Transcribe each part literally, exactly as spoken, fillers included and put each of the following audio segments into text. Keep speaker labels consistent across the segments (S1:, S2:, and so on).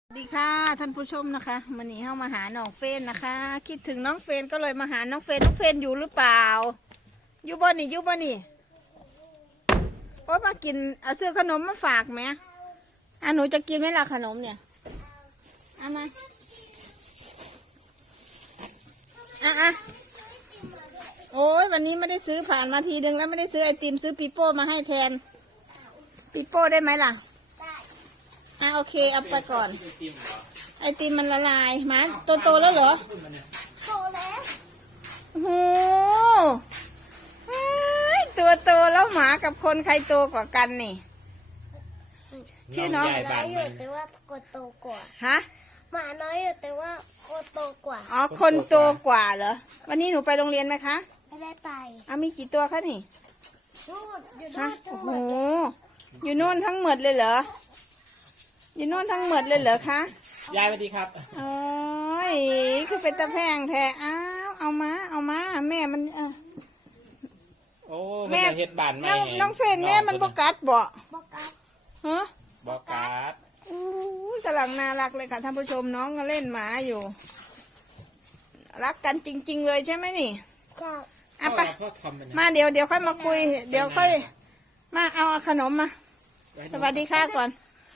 S1: สวัสดีค่ะท่านผู้ชมนะคะวันนี้เข้ามาหาน้องเฟนนะคะ คิดถึงน้องเฟนก็เลยมาหาน้องเฟนน้องเฟนอยู่หรือเปล่าอยู่บ่นี่อยู่บ่นี่โอ้มากินเอาซื้อขนมมาฝากไหมอ่ะหนูจะกินไหมล่ะขนมเนี่ยเอามาอ่ะอ่ะโอ้ยวันนี้ไม่ได้ซื้อผ่านมาทีนึงแล้วไม่ได้ซื้อไอติมซื้อปีโป้มาให้แทนปีโป้ได้ไหมล่ะอ่ะโอเคเอาไปก่อนไอติมมันละลายหมาโตโตแล้วเหรอ
S2: โตแล้ว
S1: โอ้โหตัวโตแล้วหมากับคนใครโตกว่ากันนี่ชื่อน้อง
S2: หมาน้อยอยู่แต่ว่าคนโตกว่า
S1: ฮะ
S2: หมาน้อยอยู่แต่ว่าคนโตกว่า
S1: อ๋อคนโตกว่าเหรอวันนี้หนูไปโรงเรียนไหมคะ
S2: ไม่ได้ไป
S1: อ่ะมีกี่ตัวคะนี่
S2: นู่นอยู่นู่นทั้งหมด
S1: อยู่โน่นทั้งหมดเลยเหรออยู่โน่นทั้งหมดเลยเหรอคะ
S3: ยายสวัสดีครับ
S1: โอ้ยคือเป็นตะแพงแท้อ้าวเอามาเอามาแม่มันเออ
S3: โอ้แม่เฮ็ดบ้านไหม
S1: น้องเฟนแม่มันบกัดบ่
S2: บกัด
S1: ฮะ
S3: บกัด
S1: อู้กำลังน่ารักเลยค่ะท่านผู้ชมน้องก็เล่นหมาอยู่รักกันจริงๆเลยใช่ไหมนี่
S2: ใช่
S1: อ่ะไปมาเดี๋ยวเดี๋ยวค่อยมาคุยเดี๋ยวค่อยมาเอาขนมมาสวัสดีค่ะก่อน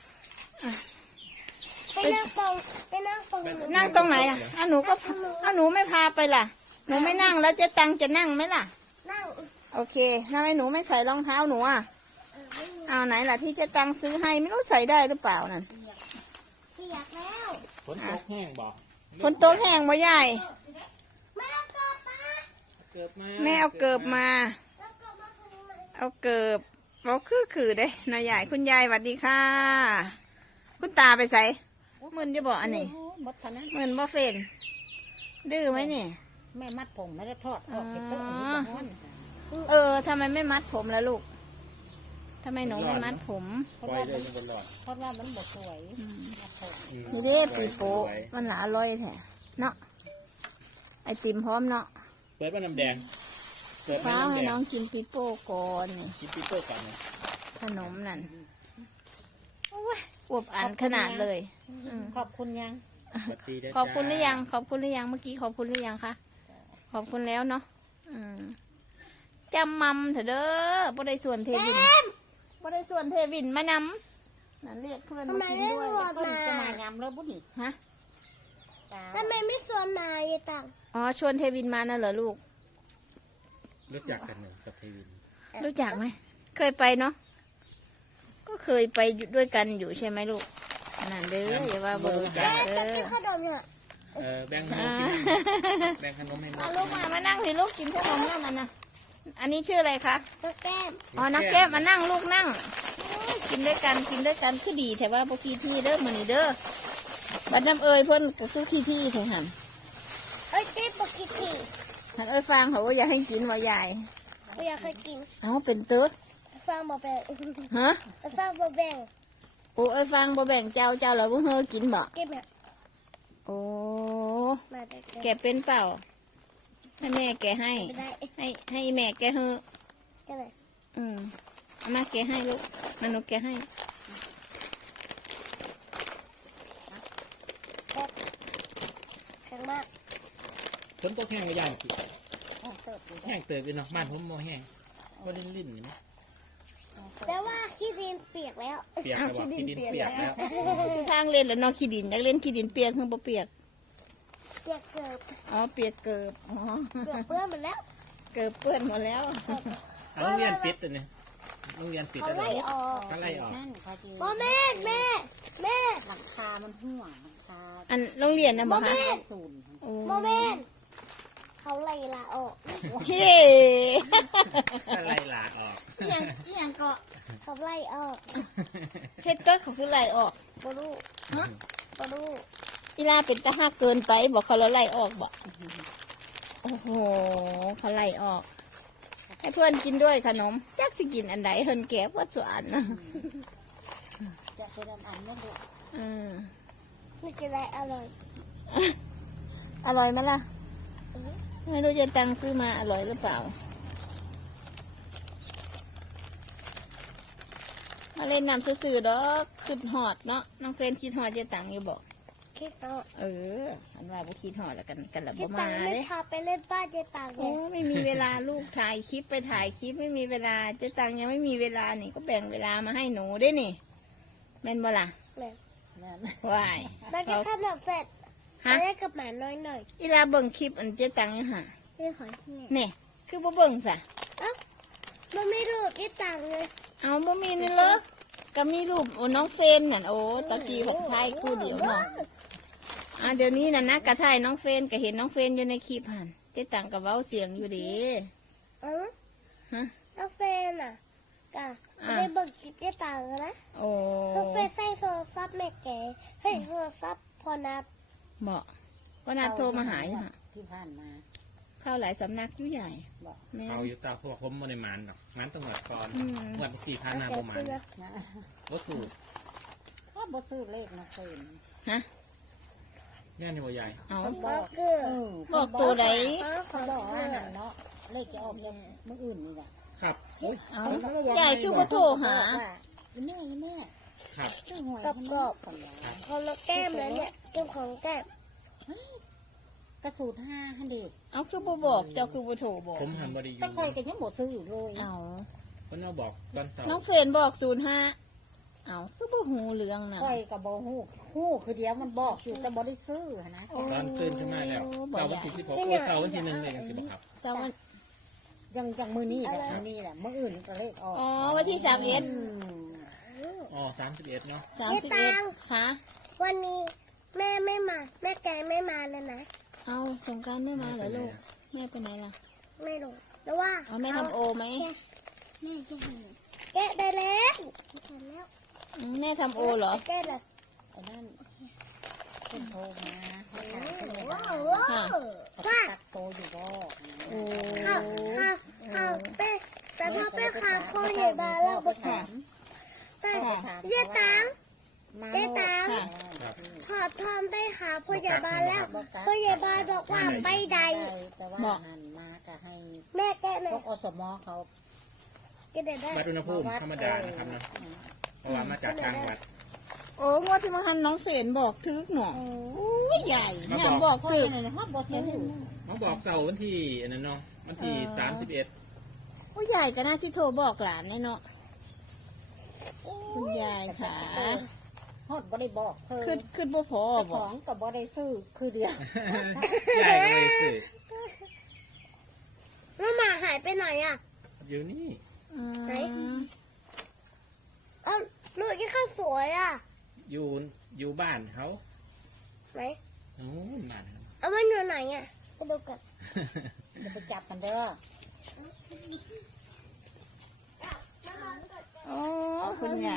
S2: ไปนั่งตรงไปนั่งตรง
S1: นั่งตรงไหนอ่ะอ่ะหนูก็อ่ะหนูไม่พาไปล่ะหนูไม่นั่งแล้วเจ๊ตังจะนั่งไหมล่ะ
S2: นั่ง
S1: โอเคทำไมหนูไม่ใส่รองเท้าหนูอ่ะเอาไหนล่ะที่เจ๊ตังซื้อให้ไม่รู้ใส่ได้หรือเปล่านั่น
S2: เปียกแล้ว
S3: ฝนตกแห้งบ่
S1: ฝนตกแห้งบ่ใหญ่
S2: แม่เอาเกิบมา
S1: แม่เอาเกิบมาเอาเกิบเอาคือคือเด้นายใหญ่คุณยายสวัสดีค่ะคุณตาไปใส่มื่นจะบอกอันนี้มื่นบ่เฟนดื้อไหมนี่
S4: แม่มัดผมไม่ได้ทอดออกเห็ดเตอร์อันนี้ก่อน
S1: เออทำไมไม่มัดผมล่ะลูกทำไมหนูไม่มัดผม
S3: เพราะว่ามัน
S4: เพราะว่ามันบดสวย
S1: นี่เด้ปีโป้มันหลาลอยแท้เนาะไอติมพร้อมเนาะ
S3: เปิดว่าน้ำแดง
S1: เปิดน้ำแดงน้องกินปีโป้ก่อน
S3: กินปีโป้ก่อน
S1: ขนมนั่นโอ้ยอวบอันขนาดเลย
S4: ขอบคุณยัง
S1: ขอบคุณหรือยังขอบคุณหรือยังเมื่อกี้ขอบคุณหรือยังคะขอบคุณแล้วเนาะจำมัมเถอะเด้อบ่ได้ส่วนเทวินบ่ได้ส่วนเทวินมานำนั่นเรียกเพื่อนมากินด้วย
S4: เพื่อนจะมายำแล้วบุญ
S1: ฮะ
S2: ทำไมไม่ชวนมาเยตัง
S1: อ๋อชวนเทวินมาน่ะเหรอลูก
S3: รู้จักกันหนึ่งกับเทวิน
S1: รู้จักไหมเคยไปเนาะก็เคยไปด้วยกันอยู่ใช่ไหมลูกนั่นเด้ออย่าว่าบ่รู้จักเด้อ
S2: ขนมเนี่ย
S3: เออแบ่งขนมกินแบ่งขนมให้น้อง
S1: ลูกมามานั่งสิลูกกินขนมแล้วมันนะอันนี้ชื่ออะไรคะ
S2: นักแก้ม
S1: อ๋อนักแก้มมานั่งลูกนั่งกินด้วยกันกินด้วยกันคือดีแต่ว่าพวกขี้ที่เด้อมันนี่เด้อบัดน้ำเอ่ยเพิ่นก็คือขี้ที่เถอะหัน
S2: เอ้ยตีปกติ
S1: หันเอ้ยฟังเขาว่าอยากให้กินว่าใหญ่
S2: ไม่อยากให้กิน
S1: เอ้าเป็นเติร์ด
S2: ฟังบ่แบ่ง
S1: ฮะ
S2: ฟังบ่แบ่ง
S1: โอ้เอ้ยฟังบ่แบ่งเจ้าเจ้าแล้วบ่เฮอกินบ่
S2: กินแบบ
S1: โอ้แกเป็นเปล่าให้แม่แกให้ให้ให้แม่แกเฮออืมเอามาแกให้ลูกมนุษย์แกให้
S2: แข็งมาก
S3: ฝนตกแห้งไม่ยากกี่แห้งเติบเลยเนาะบ้านผมโมแห้งก็ลิ้นลิ้นอย่างนี้
S2: แต่ว่าขี้ดินเปียกแล้ว
S3: เปียกแล้วขี้ดินเปียกแล้ว
S1: คือทางเล่นแล้วนอนขี้ดินอยากเล่นขี้ดินเปียกคือบ่เปียก
S2: เปียกเกิบ
S1: อ๋อเปียกเกิบอ๋อ
S2: เปียกเปื้อนหมดแล้ว
S1: เกิบเปื้อนหมดแล้ว
S3: โรงเรียนปิดตัวนี้โรงเรียนปิดแล้ว
S2: ไล่ออก
S3: ก็ไล่ออก
S2: พ่อแม่แม่แม่
S4: หลังคามันห่วงหลังคา
S1: อันโรงเรียนนะบอกคะ
S2: พ่อแม่เขาไล่ลาออก
S1: เฮ้
S3: ไล่ลาออก
S1: อีหยังอีหยังก็
S2: เขาไล่ออก
S1: เฮ็ดก็เขาคือไล่ออก
S2: บลู
S1: ฮะ
S2: บลู
S1: อีลาเป็นตาหักเกินไปบอกเขาแล้วไล่ออกบอกโอ้โหเขาไล่ออกให้เพื่อนกินด้วยขนมจักสิกินอันใดเฮินแก็บวัดสวนนะ
S4: จะเป็นอันนั่นแหละ
S1: อืม
S2: นี่จะได้อร่อย
S1: อร่อยไหมล่ะไม่รู้จะตังซื้อมาอร่อยหรือเปล่ามามาเล่นน้ำซื่อๆดอกคิดหอดเนาะน้องเฟรนคิดหอดเจะตังอยู่บอก
S2: คิดเอา
S1: เอออันว่าบ่คิดหอดแล้วกันกันละ
S2: เจ๊
S1: บ่
S2: ตั
S1: มาง
S2: ไม่
S1: เด้
S2: พาไปเล่นบ้านเจ๊ตังเล
S1: โอ้
S2: ย
S1: ไม่มีเวลาลูกถ่ายคลิปไปถ่ายคลิปไม่มีเวลาเจ๊ตังยังไม่มีเวลานี่ก็แบ่งเวลามาให้หนูได้นี่แม่นบ่ล่ะ
S2: แม่
S4: นั่น
S1: ว้าย
S2: เราจะข้ามหลับเสร็จ
S1: ฮะ
S2: ไปเล่นกับหมาน้อยหน่อย
S1: อีลาเบิ่งคลิปอันเจ๊ตังอยู่ห่า
S2: เรื่องของที่นี่
S1: เนี่ยคือบ่เบิ่งซะ
S2: มันไม่รู้เจ๊ตังเลย
S1: เอาบ่มีนี่เหรอก็มีรูปโอ้น้องเฟนน่ะโอ้ตะกี้บักชายคู่เดียวเนาะอ่าเดี๋ยวนี้น่ะนะกระถ่ายน้องเฟนก็เห็นน้องเฟนอยู่ในคลิปหันเจ๊ตังก็เว้าเสียงอยู่ดี
S2: เออ
S1: ฮะ
S2: แล้วเฟนอ่ะกะไม่ได้เบิกคลิปเจ๊ตังนะ
S1: โอ้
S2: แล้วเฟนใส่โทรศัพท์แม่แกเฮ้ยโทรศัพท์พอนับ
S1: บอกก็นัดโทรมาหาอยู่ฮะ
S4: ที่ผ่านมา
S1: เข้าหลายสำนักอยู่ใหญ่
S4: บอก
S1: แม่
S3: เอาอยู่ตาพวกผมบ่ได้หมันดอกหมันต้องหวัดก่อน
S1: อืม
S3: หวัดสี่พันนา
S2: แก
S3: บ่หมัน
S2: ซื้อ
S4: นะ
S3: บ่ถูก
S4: ก็บ่ซื้อเลขนะเพิ่น
S1: ฮะ
S3: แม่นี่บ่ใหญ่
S1: เอา
S2: บอกคือ
S4: เออ
S1: บอกตัวไหน
S4: เขาบอกว่าหั่นเนาะเลขจะออกเดือนมื้ออื่นนี่แหละ
S3: ครับโอ้ย
S1: เอาใหญ่คือบ่โทรหา
S4: แม่แม่
S3: ครับ
S4: ซื้อหวย
S2: กับกรอบ
S4: คนละ
S2: ของน้องแก้มแล้วเนี่ยเจ้าของแก้ม
S4: กระสูตรห้าฮันเด็ด
S1: เอาคือบ่บอกเจ้าคือบ่โทรบอก
S3: ผมหันบ่ได้อ
S4: แต่
S3: ยู่
S4: คอยกันยังบ่ซื้ออยู่เลย
S1: เอา
S3: คนเอาบอกตอนเสาร์
S1: น้องเฟนบอกศูนย์ห้าเอาคือบ่หูเรื่องน่ะ
S4: คอยกับบ่ฮู้ฮู้คือเดียวมันบอกอยู่แต่บ่ได้ซื้อนะ
S3: ตอนตื่นขึ้นมาแล้วเสาร์วันที่สิบหกโอ้ยเสาร์วันที่หนึ่งเองสิบ่ครับ
S1: เสาร์วัน
S4: ยังยังมื้อนี้แหละมื้อนี้แหละมื้ออื่นก็เลขออก
S1: อ๋อวันที่สามเอ็ด
S3: อ๋อสามสิบเอ็ดเนาะ
S1: สามสิบเอ็ดค่ะ
S2: วันนี้แม่ไม่มาแม่แกไม่มาเลยนะ
S1: เอาสงกรารไม่มาเหรอลูกแม่ไปไหนล่ะ
S2: ไม่รู้แล้วว่า
S1: เอาแม่ทำโอไหม
S2: แม่จะให้แกะได้แล้วทำแล้ว
S1: อืมแม่ทำโอเหรอ
S2: แกะเลย
S4: ไอ้นั่นเป็นโทรมาให้ทางขึ้นมา
S2: ว้า
S4: บ้าน
S2: วว้าว
S4: เขาตัดโตอยู่บ่
S1: โอ้
S2: ข้าวข้าวข้าวเป้แต่ถ้าเป้ขาโคใหญ่บาแล้วบุก
S4: ถาม
S2: แต่เจ๊ตัง
S4: มา
S2: เจ๊ตัง
S3: ครับ
S2: ขอทอมไปหาผู้ใหญ่บ้านแล้วผู้ใหญ่บ้านบอกว่าไปใด
S4: แต่ว่าหันมาก็ให้
S2: แม่แกะหน่
S4: พ
S2: อ
S4: วย กอสมเขา
S2: แกะได้ได้
S3: วัดอุณหภูมิธรรมดานะครับเนาะเพราะว่ามาจากทางวัด
S1: โอ้งวดที่มาหันน้องเฟนบอกทึกหนออุ้ยใหญ่
S3: มา
S1: เนี่ย
S3: บอก
S1: บอก
S4: ค่อย
S1: ทึก
S4: นั่นฮอดบ่ซื้อ
S3: น้องบอกเสาร์วันที่อันนั้นเนาะวันที่สามสิบเอ็ด
S1: ผู้ใหญ่ก็น่าชิโทรบอกหลานแน่เนาะคุณยายค่ะ
S4: ฮอดบ่ได้บอกเพิ่
S1: ขึ้นขึ้นบ่พอ
S4: ข
S1: บอ
S4: อก งก็บ่ได้ซื้อคือเดียว
S3: ใหญ่ก็เลยสื่อ
S2: แล้วหมาหายไปไหนอ่ะ
S3: อยู่นี่
S1: อืม
S2: ไหน เอ้าลูกที่ข้าวสวยอ่ะ
S3: อยู่อยู่บ้านเขา
S2: ไหน
S3: โอ้บ้านเขา
S2: เอามันอยู่ไหนอ่ะไปดูกัน
S4: เดี๋ยวไปจับกันเด้อ
S1: โอ้คุณใหญ่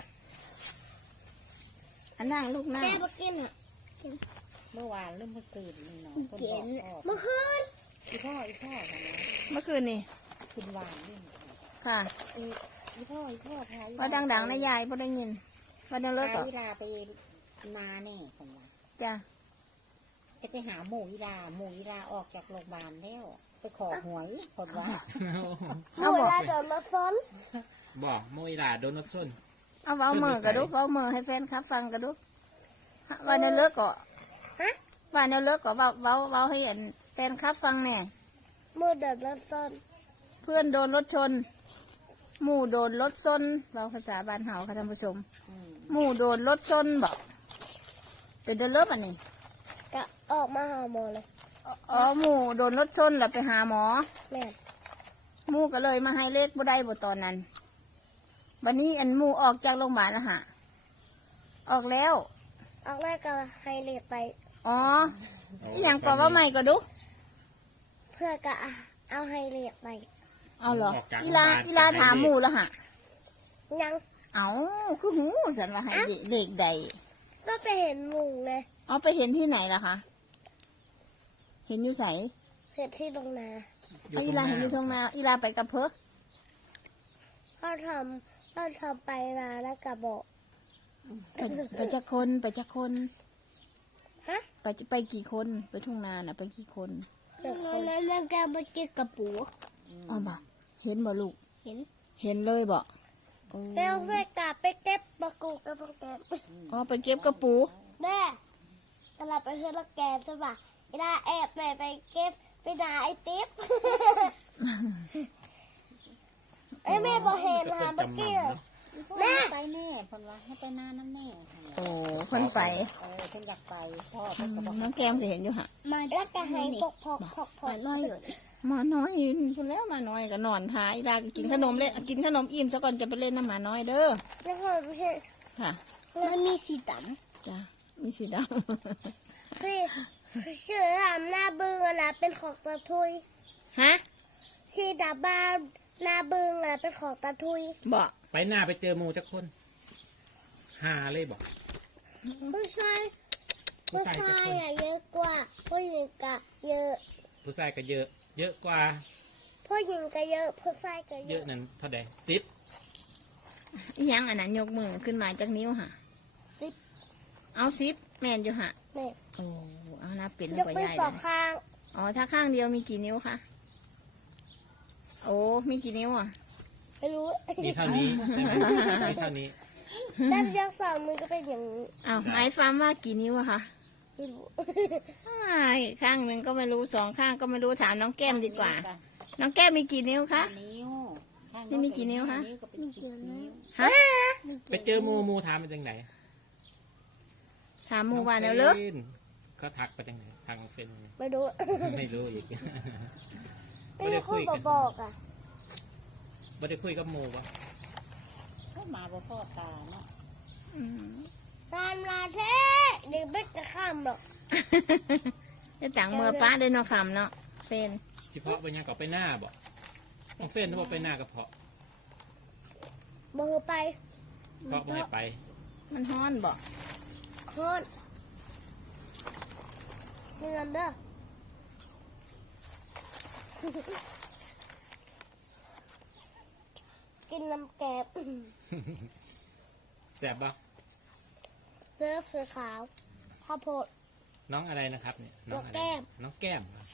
S1: อันนั่งลูกนั่ง
S2: แกมากินอ่ะ
S4: เมื่อวานเริ่มเมื่อคืนนี่เนาะคน
S2: เย็
S4: บอก
S2: น
S4: ออก
S2: เมื่อคืน
S4: อีพ่ออีพ่อกันนะ
S1: เมื่อคืนนี่
S4: กินหวานนี่
S1: ค่ะ
S4: อีพ่ออีพ่อพา
S1: ว่าดังๆนะยายบ่ได้ยินว่าเดินเลิก
S4: พา
S1: ก่อน
S4: อีลาไปนาเนี่ยคนละ
S1: จ้ะ
S4: จะไปหาหมูอีลาหมูอีลาออกจากโรงพยาบาลแล้วไปขอหวยคนว่า
S2: เมื่อเวลาเดินมาซ้น
S3: บอกโมยลาโดนรถส้น
S1: เอาเว้ามือกระดูกเว้ามือให้แฟนครับฟังกระดูกว่าเดินเลิกก่อน
S2: ฮะ
S1: ว่าเดินเลิกก่อนเว้าเว้าเว้าให้เห็นแฟนครับฟังแน่
S2: เมื่อเดินมาซ้น
S1: เพื่อนโดนรถชน หมู่โดนรถชนเราภาษาบ้านเฮาค่ะท่านผู้ชม
S4: อืม
S1: หมู่โดนรถชนบอกเดี๋ยวเดินเลิกอันนี้
S2: ก็ออกมาหาหมอเลย
S1: อ๋อหมู่โดนรถชนแล้วไปหาหมอ
S2: แม่
S1: หมู่ก็เลยมาให้เลขบ่ได้บ่ตอนนั้น วันนี้อันหมู่ออกจากโรงพยาบาลแล้วฮะออกแล้ว
S2: ออกแรกก็ให้เลทไป
S1: อ๋ออหย่างก่อนว่าใหม่ก็ดู
S2: เพื่อก็เอาให้เลทไป
S1: เอาเหรออีลาอีลาถามหมู่แล้วฮะ
S2: ยัง
S1: เอาคือหูสันว่าให้เด็กใด
S2: ก็ไปเห็นหมูไง
S1: เอาไปเห็นที่ไหนล่ะคะ เห็นอยู่ใส
S2: เห็นที่ตรงนา
S1: เอาอีลาเห็นอยู่ทงนาอีลาไปกับเพิ่
S2: เขาทำเขาทำไปนาแล้วก็บอก
S1: ไปไปจักคนไปจักคน
S2: ฮะ
S1: ไปไปกี่คนไปทุ่งนาน่ะไปกี่คน
S2: เดี๋ยวคนนั้นแล้วก็มาเจอกับปู
S1: อ๋อบ่เห็นบ่ลูก
S2: เห็น
S1: เห็นเลยบ่โอ้
S2: เฟลเฟลกลับไปเก็บปลากูกับปลาแกม
S1: อ๋อไปเก็บกระปู
S2: แม่กำลังไปเฮือนละแกมใช่ปะไอ้ดาแอบแม่ไปเก็บไปด่าไอ้ติ๊บ ไอ้แม่บอกเห็น
S3: ก็
S2: หา
S3: เป็น
S2: เมื่อ
S3: จำ
S2: กี้
S3: นำเนาะ
S2: แม่
S4: ไปแน่เพิ่นว่าให้ไปหน้าน้ำแม่
S1: โอ้คนไป
S4: เออเพิ่นอยากไปพ่อ
S1: อื
S4: เพิ่นก็บอก
S1: มน้องแก้มจะเห็นอยู่ฮะ
S2: มาแล้วก็ให้พกพกพกพกน้อยอยู่
S1: หมาน้อยพูดแล้วหมาน้อยก็นอนท้ายได้กินขนมเล่นกินขนมอิ่มซะก่อนจะไปเล่นน้ำหมาน้อยเด้อ
S2: แล้วก็เห็น
S1: ค่ะ
S2: มันมีสีด
S1: จ้ะมีสีด
S2: ำคือชื่อดำหน้าบึงอะนะเป็นของตาทุย
S1: ำฮะ
S2: สีดำบ้านหน้าบึงอะเป็นของตาทุย
S1: บอก
S3: ไปหน้าไปเจอหมูจักคนหาเลยบอก
S2: ผู้ชาย
S3: ผู้
S2: ผู้
S3: ชาย
S2: ชา
S3: จัก
S2: ย
S3: คน
S2: อะเยอะกว่าผู้หญิงก็เยอะ
S3: ผู้ชายก็เยอะ เยอะกว่า
S2: ผู้หญิงก็เยอะผู้ชายก็เย
S3: เยอะ
S2: อะ
S3: นั่นเท่าใดสิบ
S1: อีหยังอันนั้นยกมือขึ้นมาจากนิ้วฮะ
S2: สิบ
S1: เอาซิปแมนอยู่ฮะ
S2: แม่
S1: โอ้เอานับเป็น
S2: ย
S1: แล้ว
S2: ก
S1: ก็
S2: ไป
S1: ใหญ่
S2: ส
S1: เล
S2: อง
S1: ย
S2: ข้าง
S1: อ๋อถ้าข้างเดียวมีกี่นิ้วคะโอ้มีกี่นิ้วอ่ะ
S2: ไม่รู้
S3: มีเท่านี้ใช่ไหมมีเท่านี้
S2: ด้านยกสองมือก็เป็นอย่างนี้
S1: อ้าวหมายความว่ากี่นิ้วอะคะ
S2: ไม่รู้
S1: อ้ายข้างหนึ่งก็ไม่รู้สองข้างก็ไม่รู้ถามน้องแก้มดีกว่า น้องแก้มมีกี่นิ้วคะ
S4: นิ้วข้าง
S1: นี่มีกี่นิ้วคะ
S4: นิ้วก็เป็นสิบนิ้ว
S1: ฮะ
S3: ไปเจอหมูหมูถามไปจังไหน
S1: ถามหมู่บ้านแล้วเหรอ
S3: ฟนเขาทักไปจังไหนทางเฟน
S2: ไม่รู้
S3: ไม่รู้อีก
S2: ไม่
S3: ไม่ได้
S2: รู้ค
S3: คุ
S2: น
S3: ย
S2: บ
S3: กั
S2: อน กบอกอ่ะ
S3: ไม่ได้คุยกับหมูปะ
S4: ก็มาบ่พ่อตาเนาะ
S1: อืม
S2: ตามลาเท่เด็กไม่กระข้ามหรอก
S1: ได้ต่างเมื่อป้าได้เนอคำเนาะเฟน
S3: เฉพาะไปยังกับไปหน้าบอกน้องเฟนถ้าบอกไปหน้ากับเพาะ
S2: เบอร์ไป
S3: เพาะไม่ให้ไป
S1: มันฮ้อนบอก
S2: โคนเงินเด้อ กินน้ำแกบ
S3: แสบปะ
S2: เลือสีขาวข้าวโพด
S3: น้องอะไรนะครับเนี่ยน้องอะไร
S2: น้องแก้ม
S3: น้องแก้มเหรอ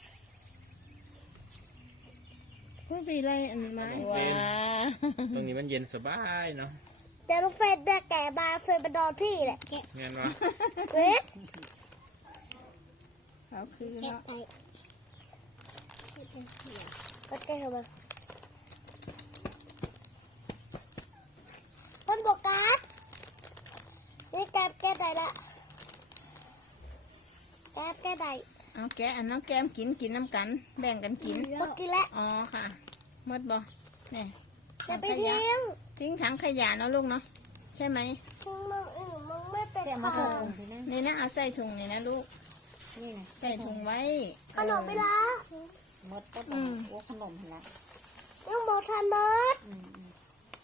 S1: พูดไปไรอันนี้ไหม
S3: เฟ
S1: ว้าน
S3: ตรงนี้มันเย็นสบายเนาะ
S2: แต่ลูกเฟนได้แก่บานเฟนไปนอนพี่แหละ
S3: เงี้ยวะ
S2: เว้ย
S1: เขาคือ
S2: แค่
S1: เขา
S2: ไปก็แก้มาต้นบวกการ์ดนี่แก้มแก้ใดละแก้มแก้ใด
S1: เอาแกะอันน้องแก้มกินกินน้ำกัน แบ่งกันกิน
S2: บวกกินแล้ว
S1: อ๋อค่ะหมดบ่เนี่ย
S2: อย่าไป
S1: ถังข
S2: ทิ้
S1: ยะ
S2: ง
S1: ทิ้งถังขยะเนาะลูกเนาะใช่ไหม
S2: ทิ้งมึงอื่นมึงไม่เป็น
S4: แต่มา
S2: ข้า
S4: ส่
S2: ว
S4: งทีนะ
S1: นี่นะเอาใส่ถุงนี่นะลูก
S4: นี่นะ
S1: ใส่ถุงไว้
S2: ขนมไปละ
S4: หมดก็ต้องโอ้ขนมหั่นละ
S2: ยังบอกทันเมิด
S4: อืมอืม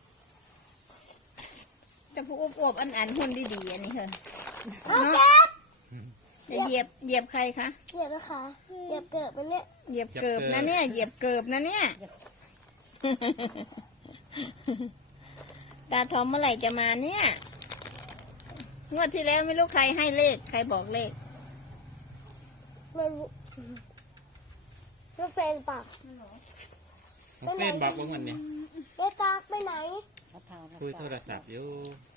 S1: แต่ผู้อวบๆอันอันๆหุ่นดีๆอันนี้เหรอ
S2: เอาแก๊บ
S1: จะเหยียบเหยียบใครคะ
S2: เหยียบนะคะเหยียบเกิดมันเนี่ย
S1: เหยียบเกิบนะเนี่ยเหยียบเกิบนะเนี่ย ตาทอมเมื่อไหร่จะมาเนี่ยงวดที่แล้วไม่รู้ใครให้เลขใครบอกเลข
S2: มันมันเฟนปาก
S3: น้องเฟนบอกว่าวันนี้
S2: ได้ตากไปไหน
S4: มะพร้าว
S3: คุยโทรศัพท์อยู่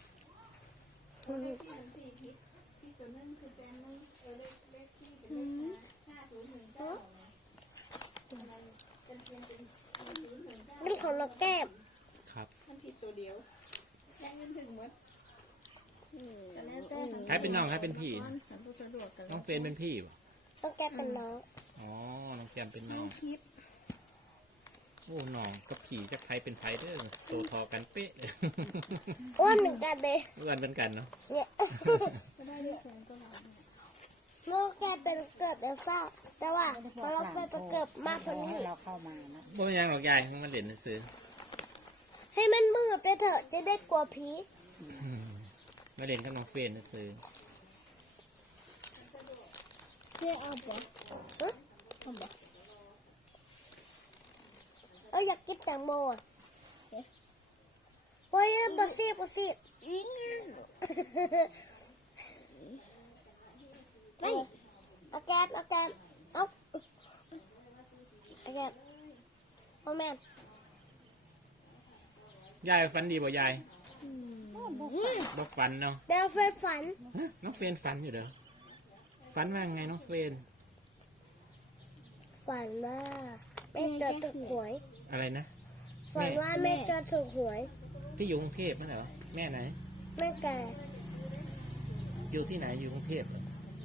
S2: นี่ของเราแก้ม
S3: ครับ
S1: มันผิดตัวเดียวแจ้งเงินถึงหมด
S3: ใครเป็นน้องใครเป็นพี่
S1: สะดวกกัน
S3: น้องเฟนเป็นพี่ปะ
S2: ต้องแก้มเป็นน้อง
S3: อ๋อ น้องแก้มเป็นน้อง
S1: คลิป
S3: โอ้น้องกับผีจะใครเป็นไผเด้อโตทอกันเป๊ะ
S2: อ้วนเหมือนกันเลย
S3: เพื่อนเป็นกันเนาะ
S2: เนี่ยน้องแก้มเป็นเกิดเอลซ่าแต่ว่าพอเราไปประเกิดมากกว่านี้
S4: ให้เราเข้ามานะ
S3: บ่เป็นหยังหรอกยายของมันเด่นซื้อ
S2: ให้มันมืดไปเถอะจะได้กลัวผี
S3: มาเด่นกับน้องเฟนซื้อ
S2: เนี่ยเอาปะฮะเอาปะเอออยากกินแตงโมอ่ะโอ้ยบะซีบะซีอีไม่เอาแก๊บเอาแก๊บเอาเอาแก๊บพ่อแม่
S3: ยายฝันดีบ่ยายบ่ฝันเนาะ
S2: แดงไฟฝัน
S3: ฮะน้องเฟรนฝันอยู่เด้อฝันว่าไงน้องเฟรน
S2: ฝันว่าแม่จะถูกหวย
S3: อะไรนะ
S2: ฝั
S3: แม่
S2: นว่าแม่จะถูกหวย
S3: ที่อยู่กรุงเทพนั่นเหรอแม่ไหน
S2: แม่แก่
S3: อยู่ที่ไหนอยู่กรุงเทพเหรอ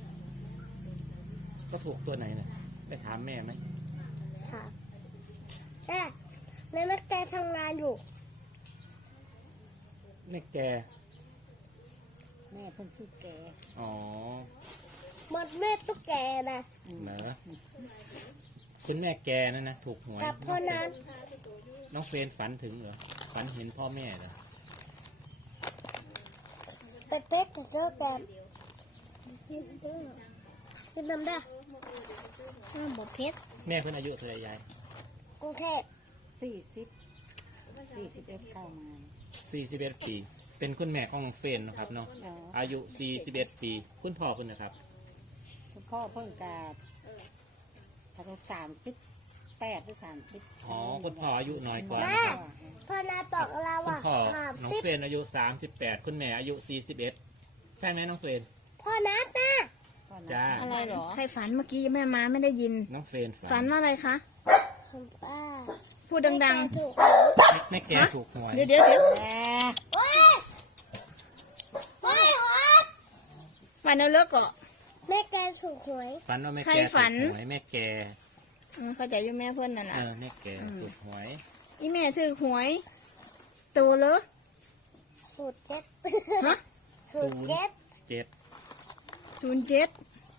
S3: ก็ถูกตัวไหนน่ะไปถามแม่ไหม
S2: ค่ะแม่แม่แม่แก่ทำงานอยู่
S3: แม่แก
S4: แม่เพิ่นซื้อแก
S3: อ๋อ
S2: หมดแม่ตุ๊กแกนะ
S3: เหรอคุณแม่แกนั่นนะถูกหวย
S2: กับพ่อนั้น
S3: น้องเฟรนฝันถึงเหรอฝันเห็นพ่อแม่เหรอ
S2: เป็ดเป็ดกับเจ้าแก่ขึ้นนำได้
S4: ห้าบทเพชร
S3: แม่เพิ่นอายุเท่าไหร่ยาย
S2: กรุงเทพ
S4: สี่สิบสี่สิบเอ็ดเข้ามา
S3: สี่สิบเอ็ดปี เป็นคุณแม่ของน้องเฟรนนะครับเนาะ
S4: อ๋อ
S3: อายุสี่สิบเอ็ดปี คุณพ่อเพิ่นนะครับ
S4: คุณพ่อเพิ่งกาถ้าสามสิบแปดหรือสามสิบ
S3: อ๋อคุณพ่ออายุน้อยกว่านะครับ
S2: พ่อนาบอกเรา
S3: คุณ
S2: ว่า
S3: พ่อ
S2: สาม
S3: น้อง
S2: สิบ
S3: เฟรนอายุสามสิบแปดคุณแม่อายุสี่สิบเอ็ดใช่ไหมน้องเฟรน
S2: พ่อนัดนะ
S3: จ้า
S1: อะไรเหรอใครฝันเมื่อกี้แม่มาไม่ได้ยิน
S3: น้องเฟรน
S1: ฝั
S3: ฝั
S1: น
S3: น
S1: ว่าอะไรคะ
S2: คุณป้า
S1: พูดดัง
S2: ถูก
S3: แม่แกถูกหวย
S1: ๆ เดี๋ยวเดี๋ยวเดี๋ยว
S4: แต่
S2: โอ้ยโอ้ยหอย
S1: ฝันเอาเลิกก่อน
S2: แม่แกถูกหวย
S3: ฝันว่าแม่
S1: ใคร
S3: แก
S1: ฝั
S3: ถู
S1: น
S3: กหวยแม่แก
S1: อืมเข้าใจอยู่แม่เพื่อนนั่น
S3: เอ
S1: น่ะ
S3: อแม่แกถูกหวย
S1: อีแม่ถือหวยโตเลย
S2: สูตรเจ็ด
S1: ฮะ
S2: สูตรเจ็ด
S3: เจ็ด
S1: ศูนย์เจ็ด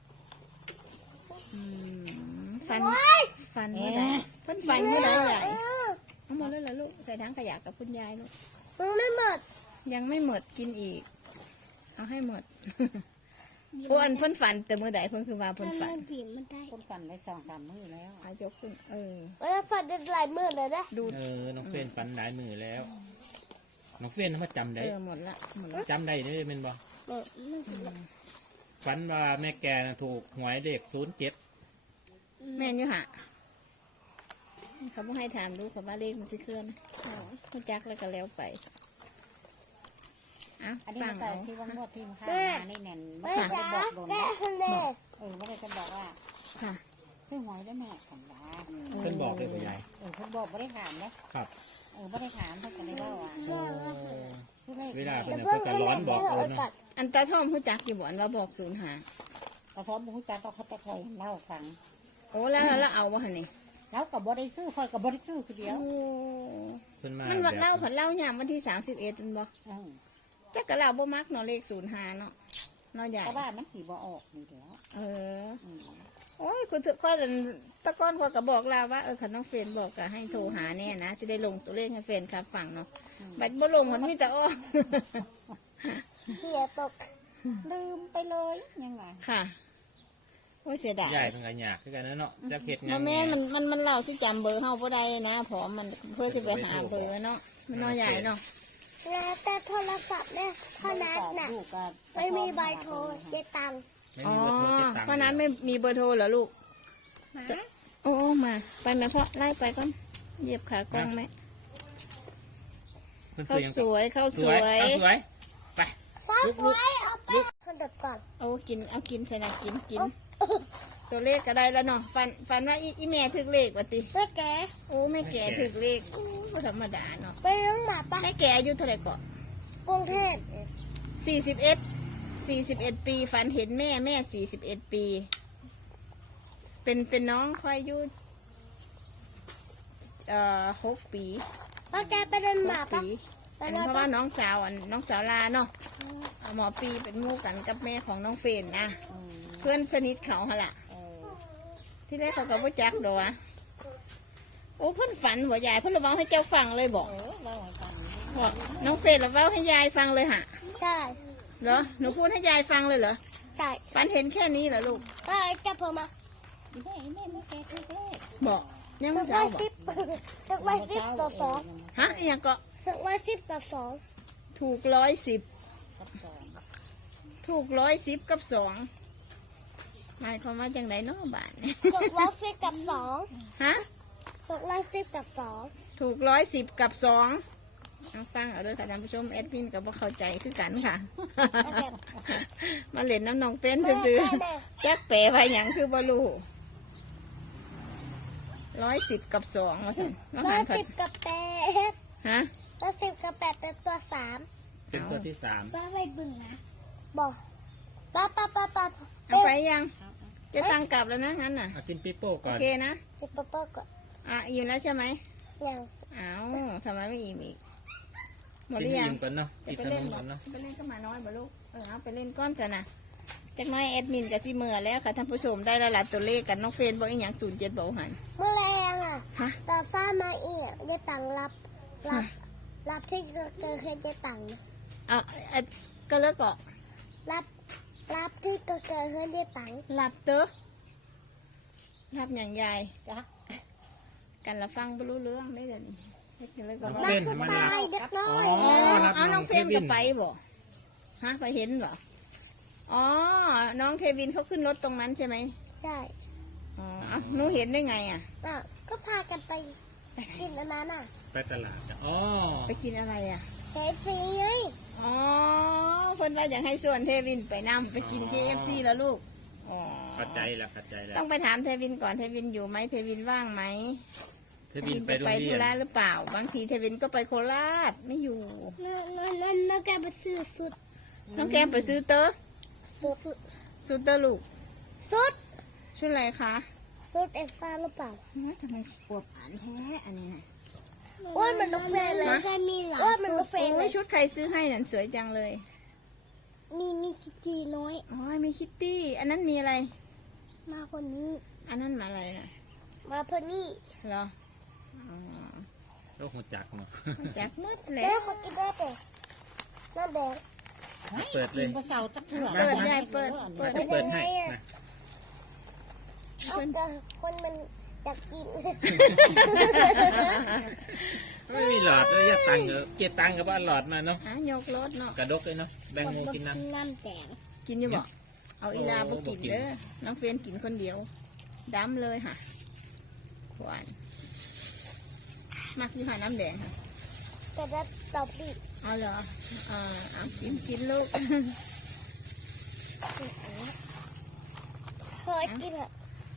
S1: ฝัน
S2: โอ้ย
S1: ฝันเมื่อไหรเพิ่นฝันเมื่อไหรใหญ่เอาหมดเลยเหรอลูกใส่ถังขยะกับคุณยายลูก
S2: มันไม่หมด
S1: ยังไม่หมดกินอีก เอาให้หมด โอ้อันเพิ่นฝันแต่เมื่อใดเพิ่นคือว่าเพิ่นฝัน
S2: มันผีมันได้
S4: คนฝันไว้สองสามมื้อแล้ว
S1: อายกขึ้นเออ
S2: มันฝันได้หลายหมื่นเลยนะ
S1: ดู
S3: เออน้องเฟรนฝันหลายมือแล้ว น้องเฟรนมาจำ
S1: เอ
S3: ได้
S1: อหมดละหมดละ
S3: จำได้ได้เป็นบ่
S2: เออไม่ถึงหรอก
S3: ฝันว่าแม่แกน่ะถูกหวยเลขศูนย์เจ็ด
S1: แม่นอยู่หะเขาบ่ให้ถามดูเขาว่าเลขมันสิเคลื่อนเขาจักแล้วก็แล้วไปเอ้า
S4: อันนี้
S1: ฟั
S4: มั
S1: ง
S4: นก็
S1: เอา
S4: ที่ว่างวดที่มันเข้ามานี่แน่น
S2: แม่
S4: ไม่
S2: จ๋า
S4: ได้บอกโดน
S2: แก
S4: นะ
S2: คนแน่
S4: เออไม่ได้จะบอกว่า
S1: ค่ะ
S4: ซื้อหวยได้แม่ของร้าน
S3: เพิ่นบอกเลยพ่อใหญ่
S4: เออเพิ่นบอกไม่ได้ถามนะครับ เออไม่ได้ถามเพิ่นก็เลยว่าว่า
S3: โอ้
S4: ซื้อเลข
S3: เวลา
S2: เดี๋
S3: เพิ่
S2: ย
S3: น
S2: ว
S3: น่ะ
S2: เพิ่
S3: เพิ่
S2: ง
S3: นก็ร้อนบอกเอาเนาะ
S1: อันตาท่อมผู้จักอยู่บ่อันว่าบอกศูนย์หา
S4: กระพร้อมบุ้งจ้าต้องเขาจะคอยเล่าฟัง
S1: โอ้แล้วแล้วเอาวะหั่นนี่
S4: แล้วกับบริซื้อคอยกับบริซื้อคือเดียว
S1: โอ้
S3: เพิ่นมา
S1: มันวัน
S3: แบบ
S1: เล่าผัดเล่ายามวันที่สามสิบเอ็ดมันบ่
S4: เออ
S1: จักกะเล่าบ่มักเนาะเลขศูนย์หาเนาะเนาะใหญ่
S4: แต่ว่ามันขี่บ่ออกนี่เดียว
S1: เออ
S4: อืม
S1: โอ้ยคุณถือข้อตะก้อนข้อยก็บอกลาว่าเออคันน้องเฟรนบอกก็ให้โทรหาแน่นะจะได้ลงตัวเลขให้เฟรนครับฟังเนาะบัดบ่ลงมันมีแต่อ้อ
S2: เหียตก
S4: ลืมไปเลยยังไง
S1: ค่ะโอ้ยเสียดาย
S3: ใหญ่เพิ่นก็ยากคือกันนะเนาะจะเฮ็ดหยั
S1: มาง แม่มันมันมันเล่าสิจำเบอร์เฮาบ่ได้นะพร้อมมันเพื่อสิไปหาเบอร์เนาะมันน้อยใหญ่เนาะ
S2: แล้วแต่โทรศัพท์เนี่ยพ่อนัดน่ะ
S4: ลูกก็
S2: ไม่มีใบโทรเจ๊ตังค์
S3: ไม่
S1: อ๋อ
S3: มีเบอร์โทรติดตาม
S1: เพราะนั้นไม่มีเบอร์โทรเหรอลูกโอ้มาไปแม่พ่อไล่ไปก่อนเหยียบขากล้องไหม
S3: เพิ่น
S1: เข้า
S3: ซื้อหยัง
S1: ส
S3: ก่อน
S1: วยเข้า
S3: ส
S1: ส
S3: ว
S1: วย ย
S3: เอาสวยไป
S2: ฟ้าสวยเอาไปคนเด็ดก่อน
S1: เอากินเอากินใส่นะกินกิน ตัวเลขก็ได้แล้วเนาะฟันฟันว่าอีอีแม่ถึกเลขว่ะติ
S2: แม่แก
S1: โอ้แม่แก่ถึกเลขโอ้บ่ธรรมดาเนาะ
S2: ไปเลี้ยงหมาปะ
S1: แม่แก่อายุเท่าไหร่ก่อน
S2: กรุงเทพ
S1: สี่สิบเอ็ดสี่สิบเอ็ดปีฝันเห็นแม่แม่สี่สิบเอ็ดปี เป็นเป็นน้องคอยอายุเอ่อหกปี
S2: ป้าแกไปเดินห
S1: ห
S2: มาก ปะ
S1: ปี
S2: ไป
S1: อัน
S2: เลย
S1: เพราะ
S2: ปะ
S1: ว่าน้องสาวอันน้องสาวลาเนาะเอาหมอปีเป็นหมู่กันกับแม่ของน้องเฟรนนะ
S4: อืม
S1: เพื่อนสนิทเขาหนละ
S4: เออ
S1: ที่แรกเขาก็บ่จักดอกวะโอ้เพิ่นฝันหัวยายเพิ่นระเว้าให้เจ้าฟังเลยบอก
S4: เออเล่าให้ฟัง
S1: บอกน้องเฟรนระเว้าให้ยายฟังเลยฮะ
S2: ใช่
S1: เหรอหนูพูดให้ยายฟังเลยเหรอ
S2: ใช่
S1: ฝันเห็นแค่นี้เหรอลูก
S2: ป้าจับผมมา
S4: อีแม่อีแม่ไม่แก่คือเลข
S1: บอกยัง
S2: สั
S1: ไม่
S2: ก
S1: เช้า
S2: ร้อย
S1: บอก
S2: สิบสักร้อยสิบต่อสอง
S1: ฮะอหยังก็
S2: สักร้อยสิบต่อสอง
S1: ถูกร้อยสิบ
S4: กับสอง
S1: ถูกร้อยสิบกับสองหมายความว่าจังไดเนาะบาทเนี่ย
S2: สักร้อยสิบกับสอง
S1: ฮะ
S2: สักร้อยสิบกับสอง
S1: ถูกร้อยสิบกับสองเอาฟังเอาด้วยค่ะท่านผู้ชมแอดมินก็บ่เข้าใจคือกันค่ะ
S2: แบบ
S1: มาเล่นน้ำน้องเป็นซื้อๆแจ็คเป๋ไปหยังคือบอลูร้อยสิบกับสองว่าสันน้อง
S2: ร้อ
S1: หั
S2: ย
S1: นผัด
S2: สิบกับแปด
S1: ฮะ
S2: ร้อยสิบกับแปดเป็นตัวสาม
S3: เป็นตัวที่สาม
S2: ป้าไปบึงนะบอกป้าป้าป้าป้า
S1: เอาไปยังจะตั้งกลับแล้วนะงั้นน่ะ
S3: เอากินปิโป้
S1: โอ
S3: ก่อน
S1: เคนะ
S2: จะป้าป้าก่อน
S1: อ่ะอิ่มแล้วใช่ไหม
S2: ยัง
S1: อ้าวทำไมไม่อิ่มอีกหมดห
S3: กิน
S1: รือ
S3: ให้
S1: ยัง
S3: อิ่มก่อนเนาะ
S1: จะ
S3: กิน
S1: ไป
S3: ขน
S1: เล่น
S3: ม
S1: บ่
S3: ก่อนเนาะ
S1: ไปเล่นก็มาน้อยบ่ลูกเออเอาไปเล่นก้อนจ้ะนะจากน้อยแอดมินกับซีเมือแล้วค่ะท่านผู้ชมได้ละลายตัวเลขกันน้องเฟนบอกอีกอย่างศูนย์เจ็ดบอกหัน
S2: เมื่อไรอ่ะ
S1: ฮะ
S2: ต่อซ่ามาอีกจะตังรับรับรับที่เกิดเคยจะตัง
S1: อ่ะเอ่อก็เลิกเกาะ
S2: รับรับที่เกิดเคยจะตัง
S1: หลับเตอะหลับอย่างใหญ่
S4: จ้ะ
S1: กันละฟังไม่รู้เรื่องได้เดี๋ยวนี้เฮ็ดกันเลยก็
S3: น้อง
S1: ว่า
S3: เฟน
S2: ผู้
S3: มัน
S2: ชา
S3: รั
S2: ย
S3: บ
S2: เด็กน้อ
S3: อ๋
S2: ย
S3: อรับ
S1: เอา
S3: น้
S1: น้
S3: อ
S1: อง ง
S3: เค
S1: เฟน
S3: วิ
S1: ก็
S3: น
S1: ไปบ่ฮะไปเห็นบ่อ๋อน้องเควินเขาขึ้นรถตรงนั้นใช่ไหม
S2: ใช่
S1: อ๋อเอ้าหนูเห็นได้ไงอ่ะ
S2: อ่ะก็พากันไปกินอันนั้นอ่ะ
S3: ไปตลาดจ้ะอ๋อ
S1: ไปกินอะไรอ่ะ
S2: เคฟซีไง
S1: อ๋อเพิ่นว่าอยากให้ส่วนเทวินไปนำไปกิน เค เอฟ ซี แล้วลูกอ๋อ
S3: เข้าใจแล้วเข้าใจแล้ว
S1: ต้องไปถามเทวินก่อนเทวินอยู่ไหมเทวินว่างไหม
S3: เธอบินไป
S1: จะ
S3: โรง
S1: ไป
S3: เรี
S1: ธุ
S3: ยน
S1: ระหรือเปล่า บางทีเทวินก็ไปโคราชไม่อยู่
S2: นั่นนั่นนั่นแล้วแกไปซื้อสุด
S1: น้องแก้มไปซื้อเตอร์
S2: สุดสุด
S1: ซื้อเตอร์ลูก
S2: สุด
S1: ชุดอะไรคะ
S2: สุดเอ็กซ์ซ่าหรือเปล่า
S1: เฮ้ยทำไมปวดอ่านแท้อันนี้นะ
S2: อ้วนเหมันนกเฟรนเลยอ้วนเหมันนกเฟรนเล
S1: โอ้ย
S2: ย
S1: ชุดใครซื้อให้นั่นสวยจังเลย
S2: มีมีคิตตี้น้อย
S1: อ๋อมีคิตตี้ อันนั้นมีอะไร
S2: มาคนนี้
S1: อันนั้นมาอะไรนะ
S2: มาคนนี้
S1: เหรออ๋อ
S3: โลกหัวจักเนาะ
S1: จักหมดแล้
S2: แล้ว วเขากินได้แต่น้ำแดง
S3: เปิดเลย
S4: กินปลาเสาตักเถื่อ
S1: เปิดใหญ่เปิดเปิด
S3: จะเปิดให้นะ
S2: เอาแต่คนมันอยากกิน
S3: ไม่มีหลอดเลยอย่าตังค์เออเก็บตังค์กับว่าหลอดมาเนาะ
S1: อ่ะยกรถเนาะ
S3: กระดกเลยเนาะแบงโมกินน้ำ
S2: น้ำแดง
S1: กินอยู่บ่เอาอีลา
S3: โอ้
S1: บ่กิน
S3: บ่กิน
S1: เด้อ น้องเฟรนกินคนเดียวดำเลยค่ะหวานมักยี่ห้อน้ำแดงค่ะ
S2: แต่ละตอบดิ
S1: เอาเหรออ่าเอากินกินลูก
S2: เคยกินอ่ะ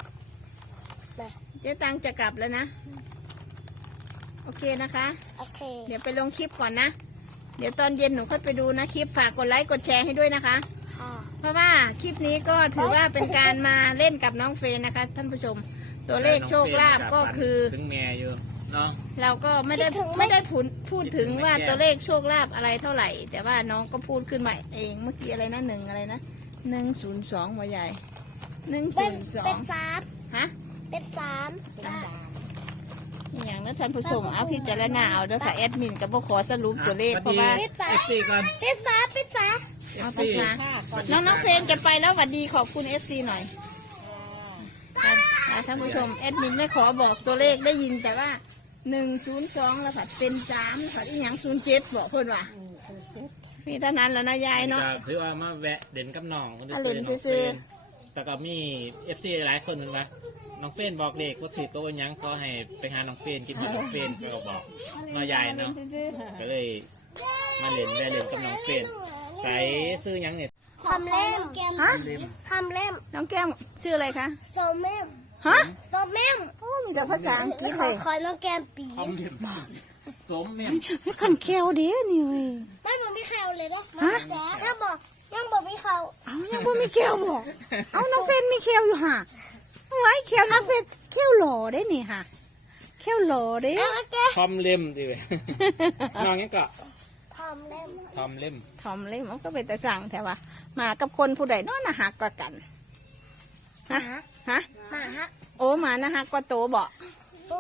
S1: เจ๊ตังจะกลับแล้วนะ โอเคนะคะ
S2: โอเค
S1: เดี๋ยวไปลงคลิปก่อนนะ เดี๋ยวตอนเย็นหนูค่อยไปดูนะคลิปฝากกดไลค์กดแชร์ให้ด้วยนะคะ
S2: ค่ะ
S1: เพราะว่าคลิปนี้ก็ถือว่าเป็นการมาเล่นกับน้องเฟรนนะคะ ท่านผู้ชม ตัวเลขโชคลาภก็คือ
S3: ถึงแม่อยู่เนาะ
S1: เราก็ไม่ได้ไม่ได้พูดพูดถึงว่าตัวเลขโชคลาภอะไรเท่าไหร่ แต่ว่าน้องก็พูดขึ้นมาเองเมื่อกี้อะไรนะหนึ่งอะไรนะหนึ่งศูนย์สองหัวใหญ่หนึ่ง
S2: เป็
S1: ศู
S2: น
S1: นย์สอ
S2: เป็
S1: ง
S2: นสาม
S1: ฮะ
S2: เป็นสาม
S4: เป็นดาม
S1: อย่างนั้นท่านผู้ชมเอาพิจารณาเอาเด้อค่ะแอดมินกับบ่ขอสรุปตัวเลขเพราะว่า
S3: เอฟซีก่อน
S2: เป็นฝาเป็นฝา
S1: เอาไป
S3: เอฟซี
S1: ค่ะ
S4: ค่ะก่อน
S1: น้องน้องเฟรนจะไปแล้วหวัดดีขอบคุณเอฟซีหน่อยค่ะท่านผู้ชมแอดมินไม่ขอบอกตัวเลขได้ยินแต่ว่าหนึ่งศูนย์สองแล้วผัดเป็นสามผัดอีหยังศูนย์เจ็ดบอกเพื่อนว่า
S4: อืมคือเจ็ด
S1: พี่เท่านั้นแล้วนะยายเนาะ
S3: ก็ถือว่ามาแวะเด่นกับน้อง
S1: อ่ะเล่นซื่อ
S3: แต่ก็มีเอฟซีหลายคนเหมือนกันน้องเฟนบอกเด็กว่าถือโตวหยังก็ให้ไปหาน้องเฟนกินกับน้องเฟนก็บอกมาใหญ่เนาะ
S1: ซื่อๆ
S3: ก็เลยมาเล่นแวะเล่นกับน้องเฟนใส่ซื้อหยังเนี่ย
S2: ทำเล่ม
S1: ฮะ
S2: ทำเล่ม
S1: น้องแก้มชื่ออะไรคะ
S2: โซเมม
S1: ฮะ
S2: โซเมม
S1: โอ้มีแต่ภาษาอังกฤษ
S2: ข
S1: เล
S2: อย ขอน้องแกมปี
S3: ทำเล่มมากสมเนี่ย
S1: ไม่ขันเคียวเด้นี่เว้ย
S2: ไม่บอกมีเขาเลยเนาะ
S1: ฮะ
S2: แต่ถ้าบอกยังบอกมีเขา
S1: เอายังบ่มีเคียวบ่เอาน้องเฟรนมีเคียวอยู่ห่ะไว้เคียวน้องเฟรนเคียวหล่อได้นี่ค่ะเคียวหล่อเด้
S2: เอาโอเค
S3: ทอมเล่มดิเว้ยน้องยังก็
S2: ทำเล่ม
S3: ทอมเล่ม
S1: ทอมเลยมันก็เป็นแต่สั่งแต่ว่ามากับคนผู้ใดเน้อนะหักกว่ากันฮะฮะ
S2: หมาฮัก
S1: โอ้หมานะหักกว่าโตบ่
S2: โอ้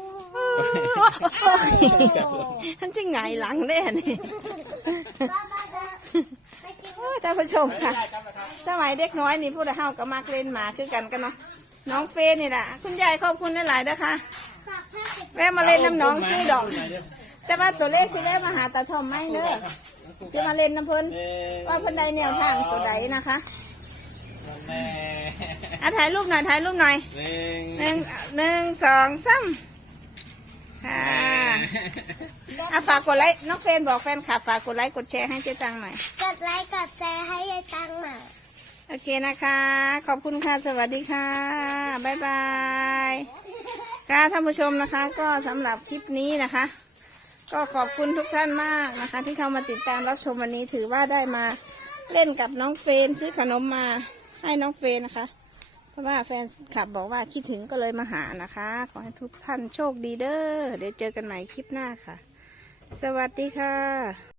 S1: ท่านจะไงายหลังได้นี่
S2: บ้าบ้าบ้าไปกิน
S1: โอ้ยท่านผู้ชมค่ะ สมัยเด็กน้อยนี่ผู้ใดเฮาก็มักเล่นหมาคือกันกันเนาะน้องเฟยนี่แหละคุณยายขอบคุณหลายๆนะคะ
S2: ฝากผ้าเก็บ
S1: แวะมาเล่นน้ำน้องซื้อดอก แต่ว่าตัวเลขสิแวะมาหาตาทอมไม่เด้อจะมาเล่นน้ำเพิ่นว่าเพิ่นใดแนวทางตัวใดนะคะ
S3: แม่
S1: อ่ะถ่ายรูปหน่อยถ่ายรูปหน่อย
S3: หนึ่ง
S1: หนึ่งหนึ่งสองสามค่ะอ่ะฝากกดไลค์น้องเฟรนบอกแฟนคลับฝากกดไลค์กดแชร์ให้เจ๊ตังหน่อย
S2: กดไลค์กดแชร์ให้ยายตังหน่อย
S1: โอเคนะคะ ขอบคุณค่ะ สวัสดีค่ะ บ๊ายบาย ค่ะท่านผู้ชมนะคะ ก็สำหรับคลิปนี้นะคะ ก็ขอบคุณทุกท่านมากนะคะ ที่เข้ามาติดตามรับชมวันนี้ถือว่าได้มาเล่นกับน้องเฟรนซื้อขนมมาให้น้องเฟรนนะคะ เพราะว่าแฟนคลับบอกว่าคิดถึงก็เลยมาหานะคะ ขอให้ทุกท่านโชคดีเด้อ เดี๋ยวเจอกันใหม่คลิปหน้าค่ะ สวัสดีค่ะ